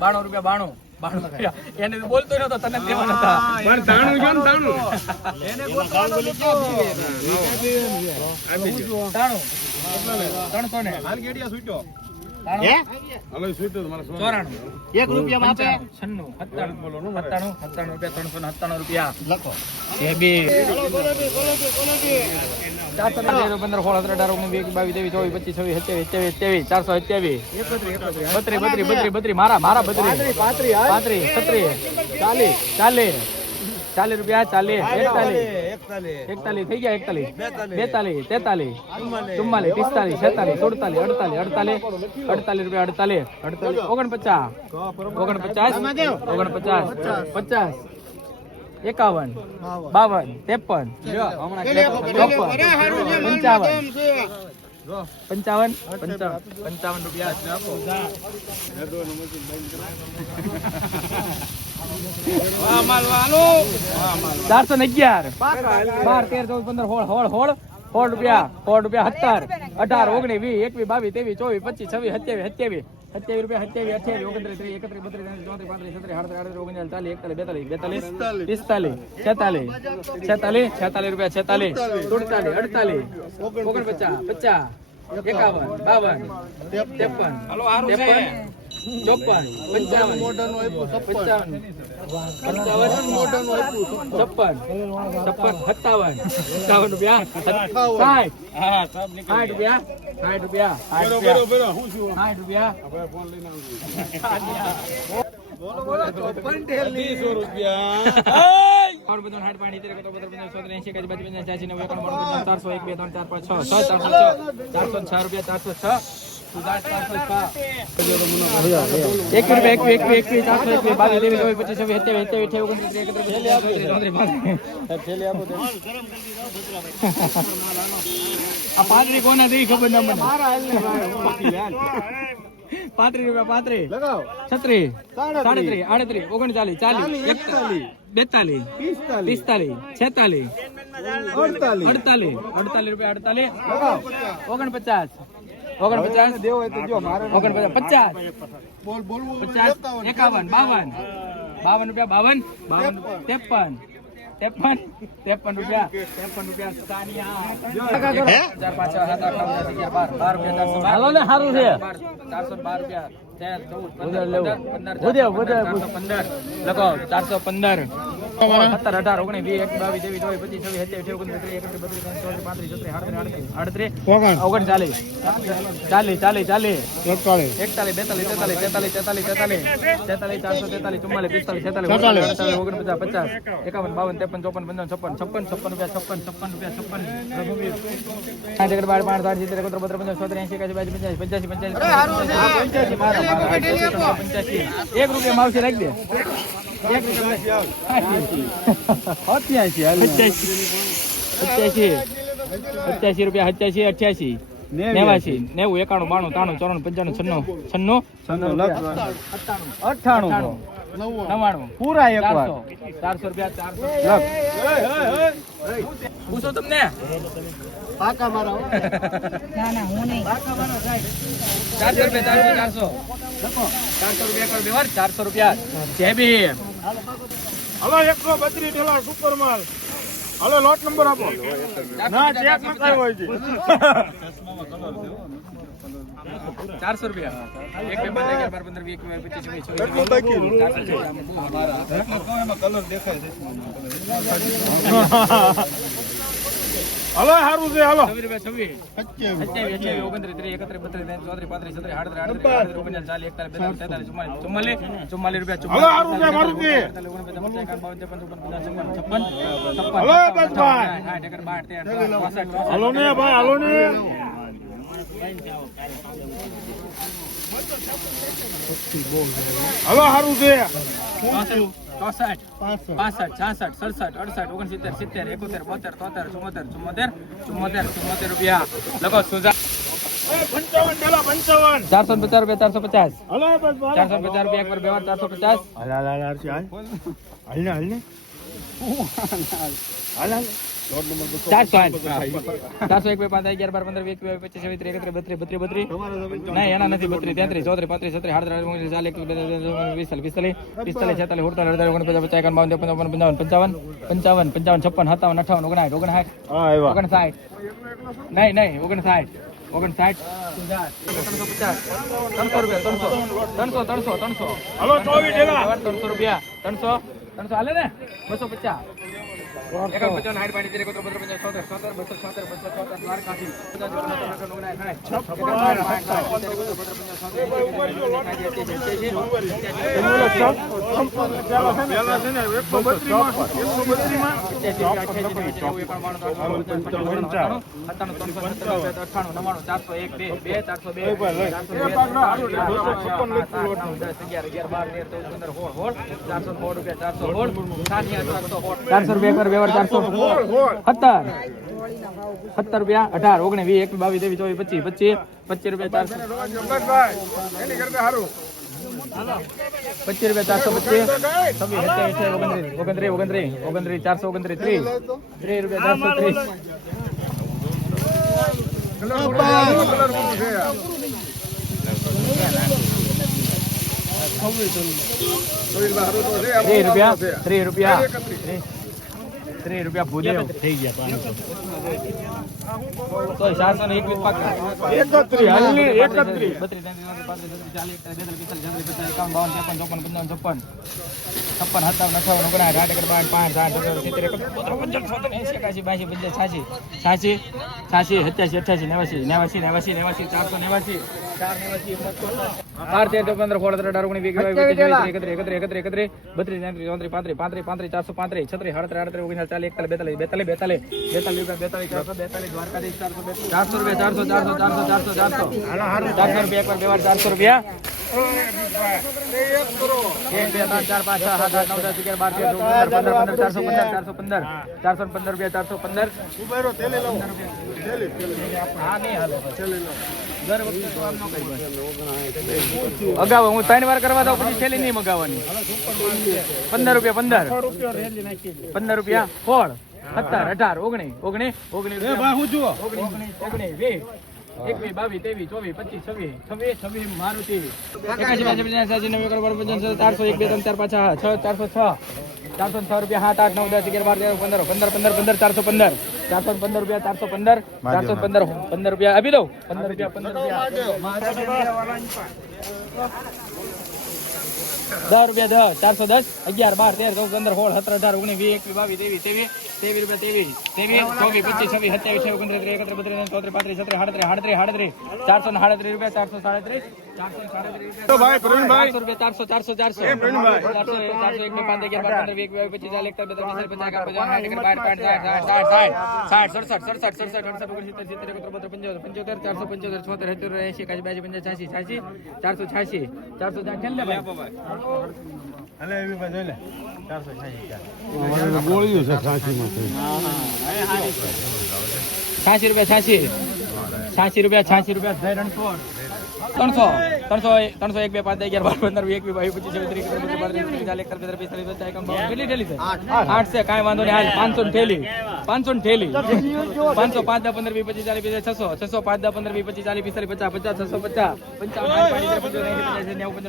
બાણું, રૂપિયા બાણું એને બોલતો. ત્રણસો ને સત્તાણું રૂપિયા બે ચારસો ને પંદર સોળ સત્તર અઢાર ઓગણીસ વીસ બાવીસ ત્રેવીસ ચોવીસ પચીસ છવ્વીસ સત્યાવીસ સત્યાવીસ ચારસો સત્યાવીસ. બત્રીસ બત્રીસ બત્રીસ બત્રીસ. મારા મારા બત્રીસ. પાંત્રીસ છત્રીસ. ચાલીસ. ચાલીસ. ચાલીસ રૂપિયા ચાલીસ. એકતાલીસ. એકતાલીસ. થઈ ગયા એકતાલીસ. બેતાલીસ. તેતાલીસ. ચુમ્માલીસ. પિસ્તાલીસ છેતાલીસ સુડતાલીસ અડતાલીસ અડતાલીસ. અડતાલીસ રૂપિયા અડતાલીસ. અડતાલીસ. ઓગણપચાસ. ઓગણપચાસ. ઓગણપચાસ. પચાસ. એકાવન બાવન. ત્રેપન. પંચાવન. પંચાવન પંચાવન. રૂપિયા ચારસો ને અગિયાર. બાર તેર ચૌદ પંદર હોળ હોળ હોળ હોળ રૂપિયા સોળ રૂપિયા સત્તર. અઢાર ઓગણીસ વીસ એકવીસ બાવીસ ત્રેવીસ ચોવીસ પચીસ છવ્વીસ સત્યાવીસ સત્યાવીસ. સત્યાવીસ રૂપિયા સત્યાવીસ અઠ્યાવીસ ઓગણત્રીસ ત્રીસ એકત્રીસ બત્રીસ ત્રીસ ચોત્રીસ પાંત્રીસ છત્રીસ આડત્રીસ આડત્રીસ ઓગણચાલીસ ચાલીસ એકતાલીસ બેતાલીસ બેતાલીસ પિસ્તાલીસ. છેતાલીસ છેતાલીસ છેતાલીસ રૂપિયા છેતાલીસ સુડતાલીસ અડતાલીસ ઓગણપચાસ. પચાસ એકાવન બાવન ત્રેપન. ત્રેપન. ચોપન પંચાવન પંચાવન. પંચાવન છપ્પન છપ્પન સત્તાવન. સત્તાવન રૂપિયા? સાઠ. સાઠ રૂપિયા? સાઠ સાઠ બધું એંસી નેવું એકાણું ચારસો એક બે ત્રણ ચાર પાંચ છ છ ચારસો છ ચારસો છ રૂપિયા ચારસો છ. સુધાર ચારસો છ એક રૂપિયા એકવી એકવી એકવી ચારસો એકવી બાવીસ ત્રેવીસ ચોવીસ પચીસ છવ્વીસ સત્યાવીસ સત્યાવીસ અઠ્યાવીસ ઓગણત્રીસ ત્રીસ, એકત્રીસ બત્રીસ, ચોત્રીસ, પાંત્રીસ. આ પાંત્રી કોના દઈ ખબર ના મને પાંત્રીસ રૂપિયા પાંત્રીસ છત્રીસ સાડત્રીસ આડત્રીસ ઓગણચાલીસ ચાલીસ એકતાલીસ બેતાલીસ પિસ્તાલીસ છેતાલીસ અડતાલીસ અડતાલીસ રૂપિયા અડતાલીસ ઓગણપચાસ ઓગણપચાસ? ઓગણપચાસ પચાસ. પચાસ એકાવન બાવન. બાવન રૂપિયા બાવન? બાવન. ત્રેપન. ત્રેપન? ત્રેપન રૂપિયા. ત્રેપન રૂપિયા સાનિયા. હાલો ને, સારું છે. ચારસો બાર રૂપિયા. ચારસો પંદર. લખો ચારસો પંદર. સત્તર અઢાર ઓગણીસ વીસ એક બાવીસ ત્રેવીસ ચોવીસ પચીસ છવ્વીસ સત્યાવીસ ઓગણત્રીસ ત્રીસ, એકત્રીસ બત્રીસ ત્રીસ, ચોત્રીસ પાંત્રીસ છત્રીસ આડત્રીસ આડત્રીસ ઓગણચાલીસ ચાલીસ ચાલીસ ચાલીસ એકતાલીસ બેતાલીસ તેતાલીસ તેતાલીસ તેતાલીસ તેતાલીસ તેતાલીસ ચારસો તેતાલીસ ચુમ્માલીસ પિસ્તાલીસ છેતાલીસ અડતાલીસ ઓગણપચાસ પચાસ એકાવન બાવન ત્રેપન ચોપન પંચાવન છપ્પન છપ્પન છપ્પન રૂપિયા છપ્પન છપ્પન રૂપિયા છપ્પન બાર પાંચ સાત સિત્તેર એકોતેર બોતેર પંચાવન છોતેર એંસી એકાસી પંચાસી પંચાસી પંચાસી મારા મારા એક રૂપિયા માવશે રાખી દે એક રૂપિયા અત્યાસી પચાસી રૂપિયા સત્યાસી અઠ્યાસી. નેવાસી નેવું એકાણું બાણું ત્રાણું ચોરાણું પંચાણું છન્નું છન્નું. અઠ્ઠાણું. નવ્વાણું. પૂરા એક વાર. ચારસો. રૂપિયા ચારસો. પૂછો તમને. પાકા મારા ના ના હું નહીં. ચારસો રૂપિયા ચારસો ચારસો. ચારસો રૂપિયા કર દેવાર ચારસો રૂપિયા. જે બી હલો એકસો બત્રીસ ડોલર સુપર માલ હલો લોટ નંબર આપો. ના ચેક નખાયો હોય છે ચારસો રૂપિયા. એક બે પાંચ અગિયાર બાર પંદર વીસ એકવીસ પચીસ છવ્વીસ કેટલું બાકી રહ્યું? હલો છે. હલો સારું છે હલો, હલો ને ભાઈ હલો ને. હલો સારું છે. ચોસઠ, પાસઠ. છાસઠ સડસઠ અડસઠ ઓગણસિત્તેર સિત્તેર એકોતેર બોતેર તોતેર ચુમ્મોતેર ચુમ્મોતેર ચુમ્મોતેર ચુમ્મોતેર રૂપિયા. લખો સુજા. પંચાવન ચારસો પચાસ રૂપિયા ચારસો પચાસ. ચારસો પચાસ રૂપિયા એક વાર બે વાર ચારસો પચાસ. હાલ હાલ હાલ હાલ હાલ. હાલ હાલ હાલ. ચારસો ચારસો એક બે પાંચ અગિયાર બાર પંદર વીસ પચીસ ત્રીસ એકત્રીસ બત્રીસ બત્રીસ બત્રીસ. નહીં એના નથી બત્રીસ તેત્રીસ ચોત્રીસ પાંત્રીસ છત્રીસ આડત્રીસ ઓગણીસ ચાલીસ પિસ્તાલીસ પિસ્તાલીસ પિસ્તાલીસ છેતાલીસ ઉડતાલીસ અડતાલીસ ઓગણપચાસ પચાસ એકાવન બાવન ચોપન પંચાવન પંચાવન પંચાવન પંચાવન છપ્પન સત્તાવન અઠાવન ઓગણસાઠ ઓગણસાઠ. ઓગણસાઠ. નહીં નહીં ઓગણસાઠ. ઓગણસાઠ. ત્રણસો પચાસ ત્રણસો. રૂપિયા ત્રણસો ત્રણસો. ત્રણસો ત્રણસો ત્રણસો રૂપિયા. ત્રણસો ત્રણસો હાલે ને? બસો પચાસ. સાઠ પાંચ ત્રેકોતેર બે ચારસો બત્રીસમાં એકસો બત્રીસમાં ચારસો રૂપિયા પર ચારસો સત્તર. સત્તર રૂપિયા અઢાર ઓગણીસ વીસ એકવીસ બાવીસ ત્રેવીસ ચોવીસ પચીસ પચીસ પચીસ રૂપિયા ચારસો. પચીસ રૂપિયા ચારસો પચીસ. છવ્વીસ સત્યાવીસ ઓગણત્રીસ ઓગણત્રીસ ઓગણત્રીસ ઓગણત્રીસ ચારસો ઓગણત્રીસ ત્રીસ. ત્રીસ રૂપિયા ચારસો ત્રીસ. ત્રીસ રૂપિયા ત્રીસ રૂપિયા. ત્રીસ. ત્રીસ રૂપિયા ભૂજે થઈ ગયા તો ચારસો ને એકવીસ પાકા. એકત્રીસ. બત્રીસ તેત્રીસ પાંત્રીસ છત્રીસ ચાલીસ એકતાલીસ બેતાલીસ પિસ્તાલીસ છત્રીસ એકાવન બાવન ત્રેપન ચોપન પંચાવન છપ્પન. છપ્પન સત્તાવન અઠાવન ઓગણસાઠ આઠ એકડ બાર પાંચ આઠ સત્તર સિત્તેર એકોતેર પંચાવન છોતેર એંસી એકાસી બાસી પંચાસી છ્યાસી છ્યાસી છ્યાસી સત્યાસી અઠ્યાસી નેવાસી નેવાસી નેવાસી નેવાસી ચારસો નેવાસી બાર તેર પંદર સોળ સત્તર અઢાર ઓગણીસ બાવીસ ત્રેવીસ એકત્રીસ એકત્રીસ એકત્રીસ એકત્રીસ બત્રીસ તેત્રીસ ચોત્રીસ પાંત્રીસ પાંત્રીસ પાંત્રીસ ચારસો પાંત્રીસ છત્રીસ અડત્રીસ અડત્રીસ ઓગણીસ ચાલીસ એકતાલીસ બેતાલીસ બેતાલીસ બેતાલીસ બેતાલીસ રૂપિયા બેતાલીસ ચારસો બેતાલીસ દ્વારકાધીશ ચારસો બેતાલીસ ચારસો રૂપિયા ચારસો ચારસો ચારસો ચારસો ચારસો. ચારસો રૂપિયા બે વાર ચારસો રૂપિયા. એક બે પંદર ચારસો પંદર ચારસો પંદર. રૂપિયા ચારસો પંદર. થેલી હા ત્રણ વાર કરવા દઉં પછી થેલી નહીં મગાવવાની. પંદર રૂપિયા પંદર. પંદર રૂપિયા ફળ. સત્તર અઢાર ઓગણી જુઓ. ઓગણીસ ઓગણીસ વીસ. એકવીસ બાવીસ ત્રેવીસ ચોવીસ પચીસ છવ્વીસ મારુતિ. ચારસો એક બે ત્રણ ચાર પાછા છ ચારસો છ. ચારસો છ રૂપિયા સાત આઠ નવ દસ અગિયાર બાર તેર પંદર પંદર પંદર પંદર ચારસો પંદર. ચારસો ને પંદર રૂપિયા ચારસો પંદર ચારસો ને પંદર પંદર રૂપિયા આપી દઉં પંદર રૂપિયા પંદર રૂપિયા દસ રૂપિયા દસ ચારસો દસ અગિયાર બાર તેર ચૌદ પંદર સોળ સત્તર અઢાર ઓગણીસ વીસ એકવીસ બાવીસ ત્રેવીસ ત્રેવીસ ત્રેવીસ રૂપિયા ત્રેવીસ ત્રેવીસ ચોવીસ પચીસ છવ્વીસ સત્યાવીસ અઠ્યાવીસ ઓગણત્રીસ એકત્રીસ બત્રીસ ચોત્રીસ પાંત્રીસ છત્રીસ સાડત્રીસ સાડત્રીસ સાડત્રીસ ચારસો ને સાડત્રીસ રૂપિયા ચારસો સાડત્રીસ ચારસો ને સાડત્રીસ તો ભાઈ પ્રવીણભાઈ ચારસો રૂપિયા ચારસો ચારસો ચારસો એ પ્રવીણભાઈ. ચારસો ચારસો એક બે પાંચ અગિયાર બાર પંદર વીસ એકવીસ પચીસ ચાલીસ એકતાલીસ બેતાલીસ પચાસ એકાવન પચાસ સાઠ સડસઠ સડસઠ સડસઠ અડસઠ ઓગણસિત્તેર સિત્તેર એકોતેર બોતેર પંચોતેર પંચોતેર ચારસો પંચોતેર છોતેર સિત્તેર એસી એકાસી બાસી પંચાસ છ્યાસી છ્યાસી ચારસો છ્યાસી ચારસો છ્યાસી બાજુ રૂપિયા છ્યાસી. છ્યાસી રૂપિયા છ્યાસી રૂપિયા ત્રણસો ત્રણસો ત્રણસો એક બે પાંચ અગિયાર બાર પંદર વીસ એકવીસ બાવીસ પચીસ ત્રીસ કેટલી થેલી છે? આઠ. છે કાંઈ વાંધો નહીં હાલ પાંચસો ની ઠેલી. પાંચસો ની ઠેલી. પાંચસો પાંચ દસ પંદર વીસ પચીસ ચાલીસ પચાસ છસો છસો પાંચ દસ પંદર વીસ પચીસ ચાલીસ પિસ્તાલીસ પચાસ પચાસ છસો પચાસ પંચાવન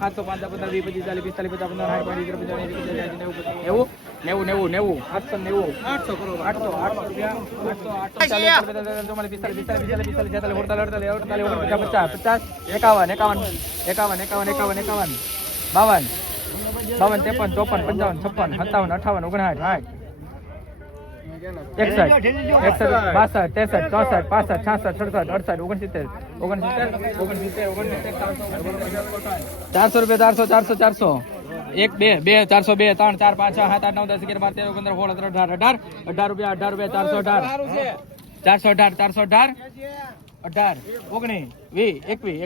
સાતસો પાંચ દસ પંદર વીસ પચીસ ચાલીસ પિસ્તાલીસ પચાસ પંદર સાઠ પાંચ ત્રીસ પંચાવન એંસી પચાસ એંસી નેવું પચાસ નેવું નેવું. નેવું નેવું આઠસો ને નેવું. આઠસો કરોડ આઠસો આઠસો રૂપિયા આઠસો આઠસો. ચાલીસ એકતાલીસ, ચુમ્માલીસ પિસ્તાલીસ પિસ્તાલીસ પિસ્તાલીસ પિસ્તાલીસ છેતાલીસ અડતાલીસ અડતાલીસ અડતાલીસ ઓગણપચાસ પચાસ પચાસ. એકાવન એકાવન એકાવન એકાવન એકાવન એકાવન. બાવન બાવન ત્રેપન ચોપન પંચાવન છપ્પન સત્તાવન અઠાવન ઓગણસાઠ સાઠ. એકસઠ એકસઠ બાસઠ ત્રેસઠ ચોસઠ પાસઠ છાસઠ સડસઠ અડસઠ ઓગણસિત્તેર ઓગણસિત્તેર ઓગણસિત્તેર ઓગણસિત્તેર ચારસો રૂપિયા ચારસો ચારસો ચારસો. એક બે બે ચારસો બે ત્રણ ચાર પાંચ છ સાત આઠ નવ દસ અગિયાર બાર તેર પંદર સોળ સત્તર અઢાર અઢાર અઢાર રૂપિયા અઢાર રૂપિયા ચારસો અઢાર. ચારસો અઢાર ચારસો અઢાર. અઢાર ઓગણીસ. વી એકવી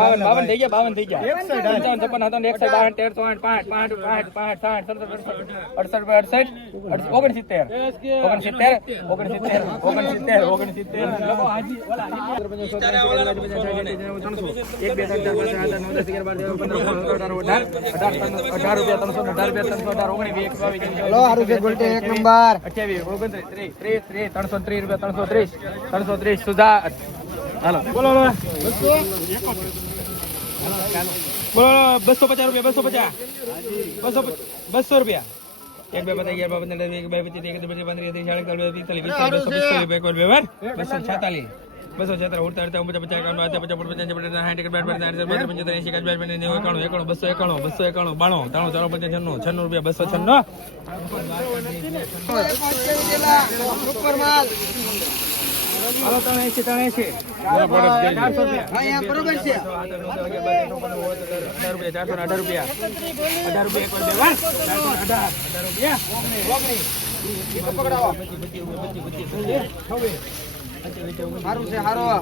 બાવન થઈ ગયા, બાવન થઈ ગયા. પંચાવન, છપ્પન તેરસો આઠ, પાંચ પાંચ પાંચ પાંચ, સાઠ, સત્તર, અડસઠ અડસઠ ઓગણસિત્તેર. ઓગણસિત્તેર ઓગણસિત્તેર ઓગણસિત્તેર ઓગણસિત્તેર. એક, બે, ત્રણ, ચાર અઢાર અઢાર અઢાર રૂપિયા ત્રણસો, અઢાર રૂપિયા ત્રણસો ઓગણીસ, એક નંબર અઠ્યાવીસ, ઓગણત્રીસ ત્રીસ ત્રીસ ત્રીસ, ત્રણસો ત્રીસ રૂપિયા ત્રણસો ત્રીસ. ત્રણસો ત્રીસ સુધા હાલો. બોલો બોલો. બસો પચાસ રૂપિયા, બસો પચાસ. બસો બસો રૂપિયા. એક, બે, પચાસ, અગિયાર બાર પંદર એક, બે, પચીસ, એક બે પચીસ પંદર ત્રીસ, ચાલીસ ચાલીસ પિસ્તાલીસ બે એકવાર બે વાર બસો છેતાલીસ. બસો છત્રા ઉડતા ઉડતા પચાસ પચાસ એકાણું આધા પચાસ પચાસ પચાસ સાઠ એક બેટ બેટ સાઠ બેઠ પંચોતેર એસી કાચ બેટ બેટ નેવું એકાણું એકાણું બસો એકાણું બસો એકાણું બાણું ત્રાણું ચાલો પચાસ છન્નું છન્નું રૂપિયા બસો છન્નું ત્રણ ત્રણ ચારસો સારું છે સારું